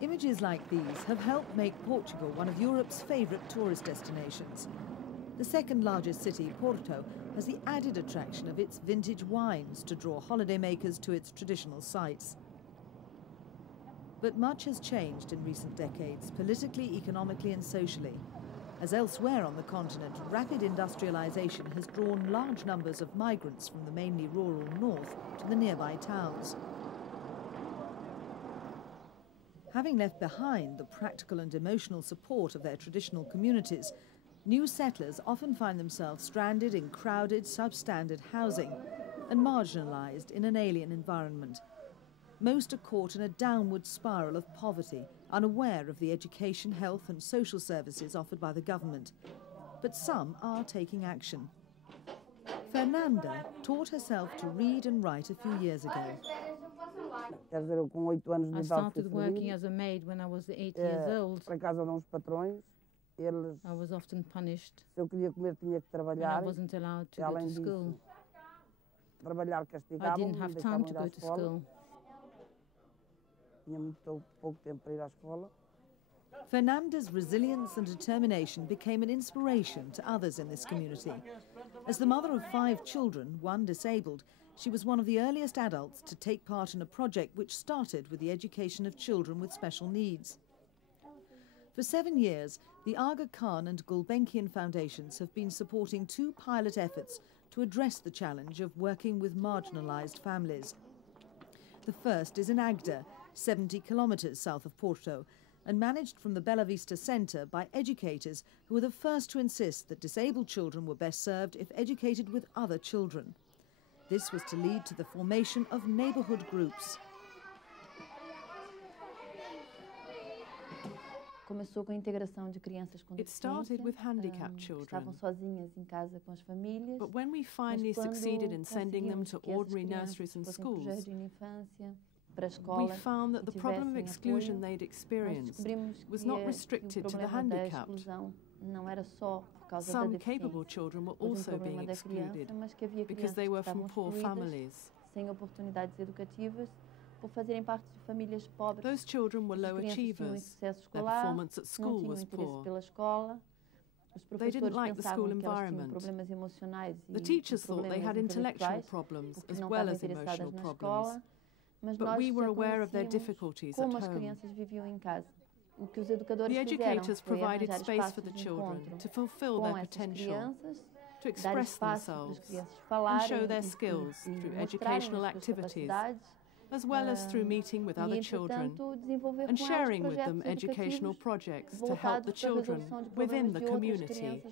Images like these have helped make Portugal one of Europe's favourite tourist destinations. The second largest city, Porto, has the added attraction of its vintage wines to draw holidaymakers to its traditional sites. But much has changed in recent decades, politically, economically and socially. As elsewhere on the continent, rapid industrialisation has drawn large numbers of migrants from the mainly rural north to the nearby towns. Having left behind the practical and emotional support of their traditional communities, new settlers often find themselves stranded in crowded, substandard housing and marginalised in an alien environment. Most are caught in a downward spiral of poverty, unaware of the education, health and social services offered by the government. But some are taking action. Fernanda taught herself to read and write a few years ago. I started working as a maid when I was 8 years old. I was often punished and I wasn't allowed to go to school. I didn't have time to go to school. Fernanda's resilience and determination became an inspiration to others in this community. As the mother of 5 children, one disabled, she was one of the earliest adults to take part in a project which started with the education of children with special needs. For 7 years, the Agueda and Gulbenkian foundations have been supporting 2 pilot efforts to address the challenge of working with marginalised families. The first is in Agueda, 70 kilometres south of Porto, and managed from the Bella Vista Centre by educators who were the first to insist that disabled children were best served if educated with other children. This was to lead to the formation of neighbourhood groups. It started with handicapped children, but when we finally succeeded in sending them to ordinary nurseries and schools, we found that the problem of exclusion they'd experienced was not restricted to the handicapped. Some capable children were also being excluded because they were from poor families. Those children were low achievers. Their performance at school was poor. They didn't like the school environment. The teachers thought they had intellectual problems as well as emotional problems. But we were aware of their difficulties at home. The educators provided space for the children to fulfill their potential, to express themselves and show their skills through educational activities, as well as through meeting with other children and sharing with them educational projects to help the children within the community.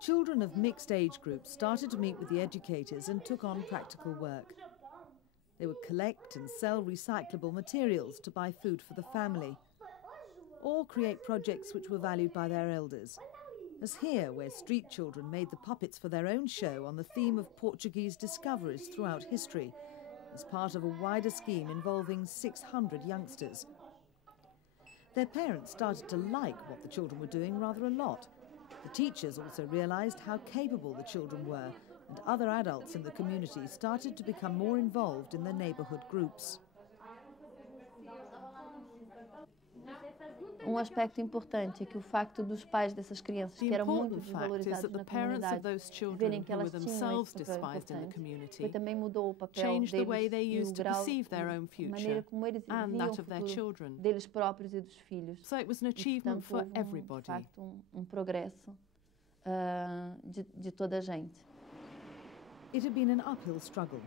Children of mixed age groups started to meet with the educators and took on practical work. They would collect and sell recyclable materials to buy food for the family, or create projects which were valued by their elders, as here where street children made the puppets for their own show on the theme of Portuguese discoveries throughout history, as part of a wider scheme involving 600 youngsters. Their parents started to like what the children were doing rather a lot. The teachers also realised how capable the children were, and other adults in the community started to become more involved in the neighbourhood groups. Aspecto importante é que o facto dos pais dessas crianças que eram muito desvalorizados na comunidade verem que elas tinham esse papel importante, que também mudou o papel deles e o grau, a maneira como eles viam o futuro deles próprios e dos filhos. So it was an achievement for everybody. De facto, progresso de toda a gente. It had been an uphill struggle.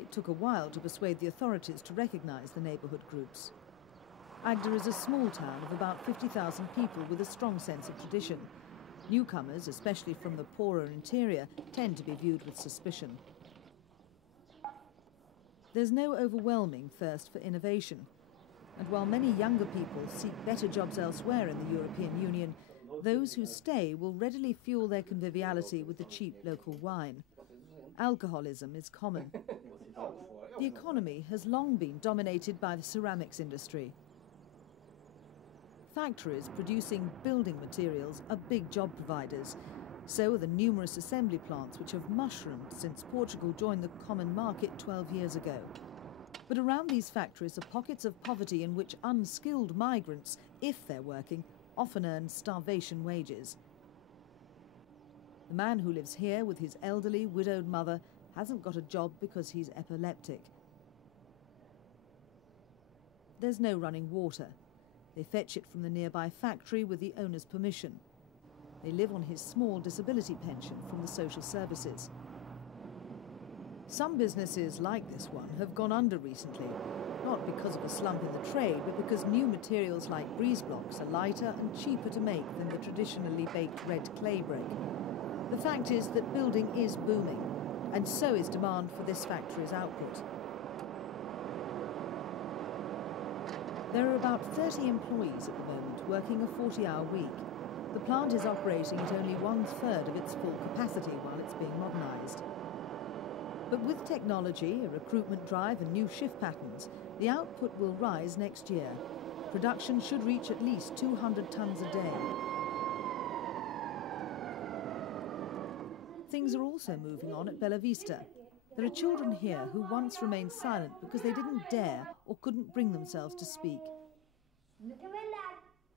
It took a while to persuade the authorities to recognise the neighbourhood groups. Agueda is a small town of about 50,000 people with a strong sense of tradition. Newcomers, especially from the poorer interior, tend to be viewed with suspicion. There's no overwhelming thirst for innovation. And while many younger people seek better jobs elsewhere in the European Union, those who stay will readily fuel their conviviality with the cheap local wine. Alcoholism is common. The economy has long been dominated by the ceramics industry. Factories producing building materials are big job providers. So are the numerous assembly plants which have mushroomed since Portugal joined the common market 12 years ago. But around these factories are pockets of poverty in which unskilled migrants, if they're working, often earn starvation wages. The man who lives here with his elderly, widowed mother hasn't got a job because he's epileptic. There's no running water. They fetch it from the nearby factory with the owner's permission. They live on his small disability pension from the social services. Some businesses like this one have gone under recently, not because of a slump in the trade, but because new materials like breeze blocks are lighter and cheaper to make than the traditionally baked red clay brick. The fact is that building is booming, and so is demand for this factory's output. There are about 30 employees at the moment working a 40-hour week. The plant is operating at only 1/3 of its full capacity while it's being modernised. But with technology, a recruitment drive and new shift patterns, the output will rise next year. Production should reach at least 200 tonnes a day. Things are also moving on at Bella Vista. There are children here who once remained silent because they didn't dare or couldn't bring themselves to speak.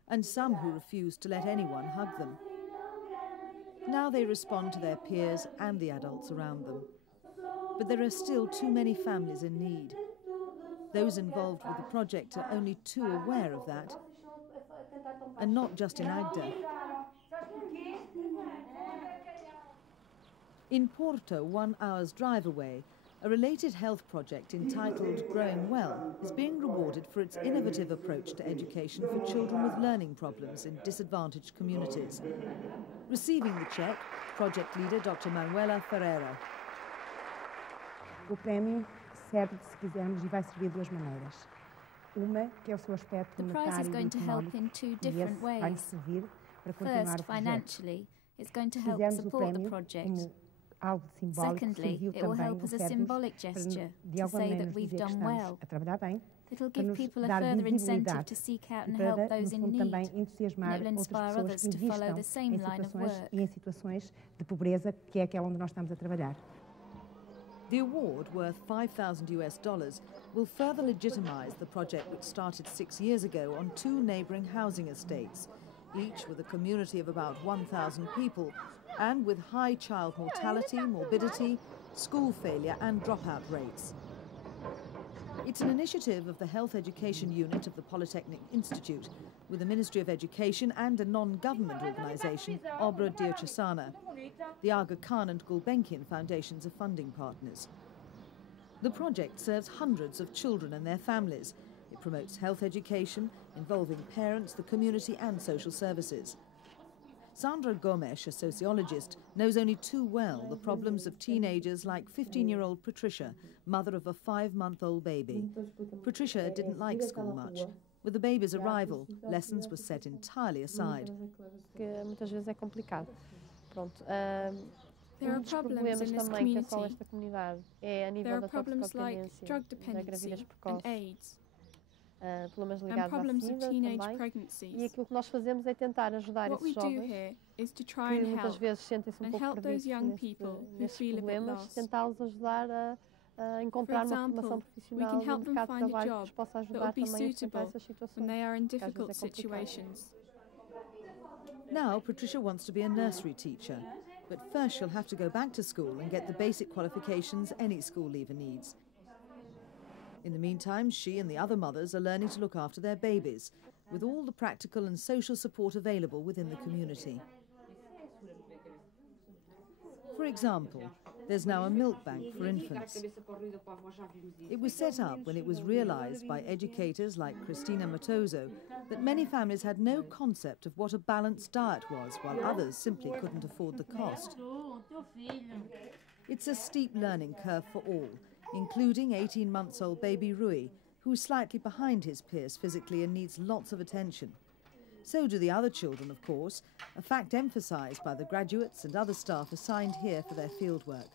And some who refused to let anyone hug them. Now they respond to their peers and the adults around them. But there are still too many families in need. Those involved with the project are only too aware of that. And not just in Agueda. In Porto, 1 hour's drive away, a related health project entitled Growing Well is being rewarded for its innovative approach to education for children with learning problems in disadvantaged communities. Receiving the cheque, project leader Dr. Manuela Ferreira. O prémio serve, se quisermos, e vai servir de duas maneiras. Uma, que é o seu aspecto monetário e económico, e esse vai servir para continuar o projeto. It's going to help support the project. Secondly, it will help as a symbolic gesture to say that we've done well. It'll give people a further incentive to seek out and help those in need, and it will inspire others to follow the same line of work. E em situações de pobreza, que é aquela onde nós estamos a trabalhar. The award, worth $5,000, will further legitimise the project which started 6 years ago on 2 neighbouring housing estates, each with a community of about 1,000 people, and with high child mortality, morbidity, school failure and dropout rates. It's an initiative of the Health Education Unit of the Polytechnic Institute, with the Ministry of Education and a non-government organisation, Obra Diocesana. The Agueda and Gulbenkian foundations are funding partners. The project serves hundreds of children and their families. It promotes health education, involving parents, the community and social services. Sandra Gomes, a sociologist, knows only too well the problems of teenagers like 15-year-old Patricia, mother of a 5-month-old baby. Patricia didn't like school much. With the baby's arrival, lessons were set entirely aside. There are problems in this community. There are problems like drug dependency and AIDS. And problems of teenage pregnancies. What we do here is to try and help those young people who feel a bit lost. For example, we can help them find a job that will be suitable when they are in difficult situations. Now Patricia wants to be a nursery teacher, but first she'll have to go back to school and get the basic qualifications any school leaver needs. In the meantime, she and the other mothers are learning to look after their babies, with all the practical and social support available within the community. For example, there's now a milk bank for infants. It was set up when it was realised by educators like Cristina Matoso that many families had no concept of what a balanced diet was, while others simply couldn't afford the cost. It's a steep learning curve for all, including 18-month-old baby Rui, who's slightly behind his peers physically and needs lots of attention. So do the other children, of course, a fact emphasised by the graduates and other staff assigned here for their fieldwork.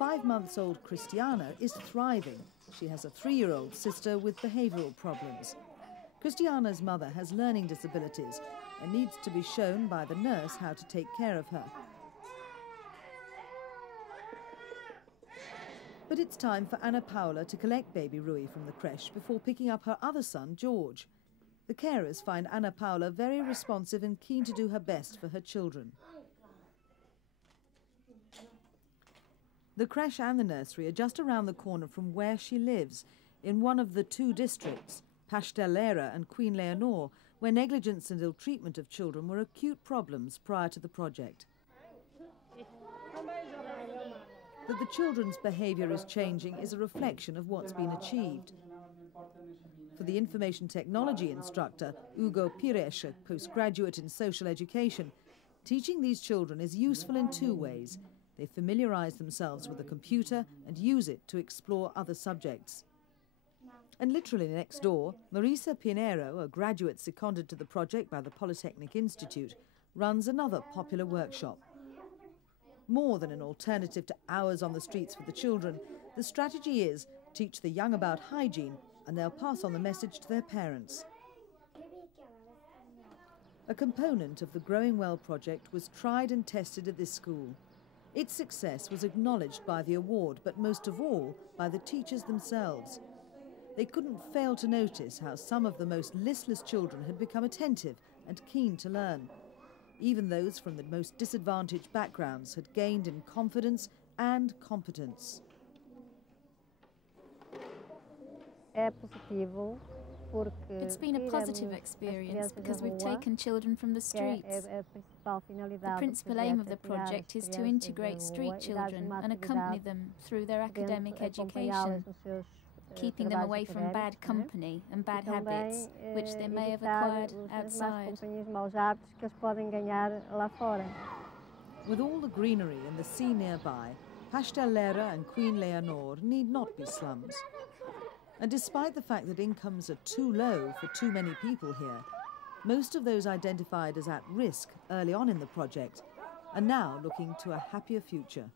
5-month-old Cristiana is thriving. She has a 3-year-old sister with behavioural problems. Cristiana's mother has learning disabilities and needs to be shown by the nurse how to take care of her. But it's time for Ana Paula to collect baby Rui from the creche before picking up her other son, George. The carers find Ana Paula very responsive and keen to do her best for her children. The creche and the nursery are just around the corner from where she lives, in one of the two districts, Pastelera and Queen Leonor, where negligence and ill-treatment of children were acute problems prior to the project. That the children's behaviour is changing is a reflection of what's been achieved. For the information technology instructor, Hugo Pires, a postgraduate in social education, teaching these children is useful in two ways. They familiarise themselves with a computer and use it to explore other subjects. And literally next door, Marisa Pinheiro, a graduate seconded to the project by the Polytechnic Institute, runs another popular workshop. More than an alternative to hours on the streets for the children, the strategy is teach the young about hygiene and they'll pass on the message to their parents. A component of the Growing Well project was tried and tested at this school. Its success was acknowledged by the award, but most of all by the teachers themselves. They couldn't fail to notice how some of the most listless children had become attentive and keen to learn. Even those from the most disadvantaged backgrounds had gained in confidence and competence. It's been a positive experience because we've taken children from the streets. The principal aim of the project is to integrate street children and accompany them through their academic education, keeping them away from bad company and bad habits which they may have acquired outside. With all the greenery and the sea nearby, Pastelera and Queen Leonor need not be slums. And despite the fact that incomes are too low for too many people here, most of those identified as at risk early on in the project are now looking to a happier future.